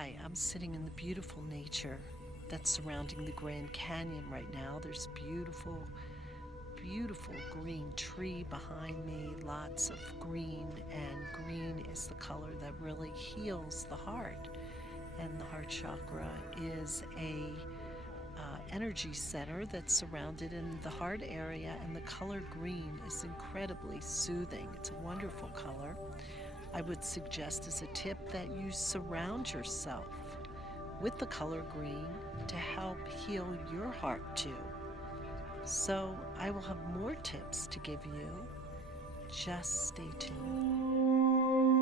Hi, I'm sitting in the beautiful nature that's surrounding the Grand Canyon right now. There's beautiful green tree behind me, lots of green, and green is the color that really heals the heart. And the heart chakra is a energy center that's surrounded in the heart area, and the color green is incredibly soothing. It's a wonderful color. I would suggest as a tip that you surround yourself with the color green to help heal your heart too. So I will have more tips to give you. Just stay tuned.